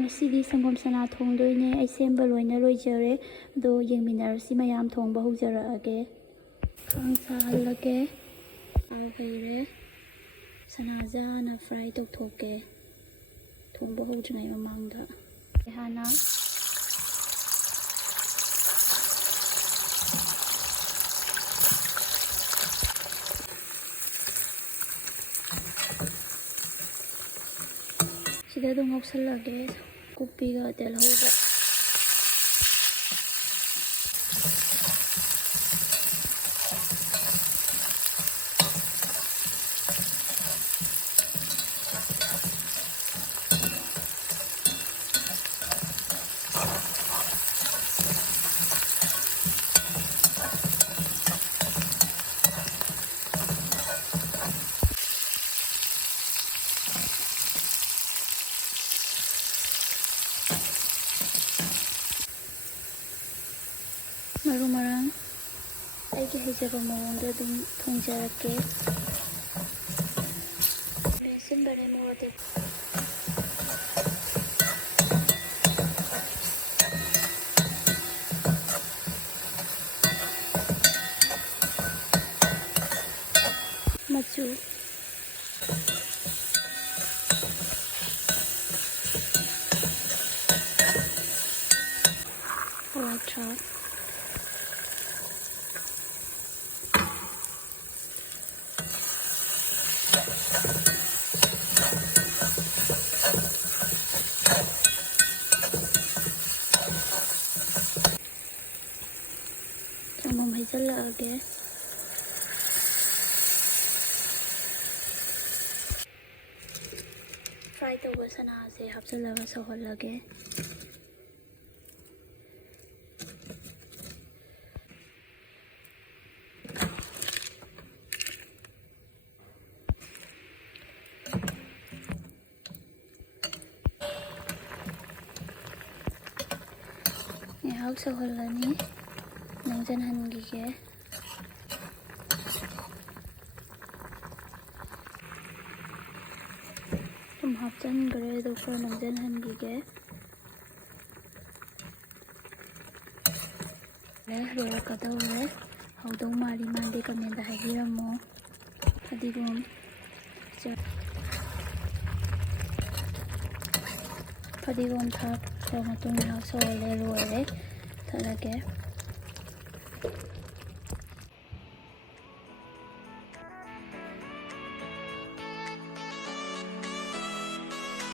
ꯉꯁꯤꯗꯤ ꯁꯪꯒꯣꯝ ꯁꯅꯥ ꯊꯣꯡꯗꯣꯏꯅꯦ꯫ ꯑꯩ ꯁꯦꯝꯕ ꯂꯣꯏꯅ ꯂꯣꯏꯖꯔꯦ, ꯑꯗꯣ ꯌꯦꯡꯃꯤꯟꯅꯔꯁꯤ꯫ ꯃꯌꯥꯝ ꯊꯣꯡꯕ ꯍꯧꯖꯔꯛꯑꯒꯦ꯫ ꯈꯥꯡ ꯁꯥꯍꯜꯂꯒꯦ, ꯊꯥꯎ ꯍꯩꯔꯦ, ꯁꯅꯥꯁꯦ ꯍꯥꯟꯅ ꯐ꯭ꯔꯥꯏ ꯇꯧꯊꯣꯛꯀꯦ ꯊꯣꯡꯕ ꯍꯧꯗ꯭ꯔꯤꯉꯩ ꯃꯃꯥꯡꯗ꯫ ꯍꯥꯟꯅ ꯁꯤꯗ ꯑꯗꯨꯝ ꯉꯧꯁꯜꯂꯒꯦ ꯀꯨꯞꯄꯤꯒ ꯇꯤꯜꯍꯧꯒ꯫ ꯃꯔꯨ ꯃꯔꯥꯡ ꯑꯩꯒꯤ ꯍꯩꯖꯕ ꯃꯑꯣꯡꯗ ꯑꯗꯨꯝ ꯊꯣꯡꯖꯔꯛꯀꯦ꯫ ꯁꯤꯟꯕꯅꯦ ꯃꯣꯔꯣꯛ ꯑꯇꯦꯛꯄ꯫ ꯃꯆꯨ ꯍꯋꯥꯏ ꯊ꯭ꯔꯥꯛ, ꯆꯪꯃꯝ ꯍꯩꯖꯤꯜꯂꯛꯑꯒꯦ꯫ ꯐ꯭ꯔꯥꯏ ꯇꯧꯕ ꯁꯅꯥꯁꯦ ꯍꯥꯞꯆꯤꯜꯂꯒ ꯁꯧꯍꯜꯂꯒꯦ꯫ ꯉꯥꯏꯍꯥꯛ ꯁꯧꯍꯜꯂꯅꯤ, ꯅꯪꯁꯤꯟꯍꯟꯈꯤꯒꯦ꯫ ꯑꯗꯨꯝ ꯍꯥꯞꯆꯤꯟꯈ꯭ꯔꯦ, ꯑꯗꯨ ꯈꯔ ꯅꯪꯁꯤꯟꯍꯟꯈꯤꯒꯦ꯫ ꯂꯣꯏꯔꯛꯀꯗꯧꯔꯦ꯫ ꯍꯧꯗꯧ ꯃꯥꯜꯂꯤ ꯃꯥꯟꯗꯦ ꯀꯃꯦꯟꯗ ꯍꯥꯏꯕꯤꯔꯝꯃꯣ꯫ ꯐꯗꯤꯒꯣꯝ ꯊꯥꯛꯈ꯭ꯔ ꯃꯇꯨꯡ ꯉꯥꯏꯍꯥꯛ ꯁꯧꯍꯜꯂꯦ, ꯂꯣꯏꯔꯦ꯫ ꯊꯠꯂꯒꯦ꯫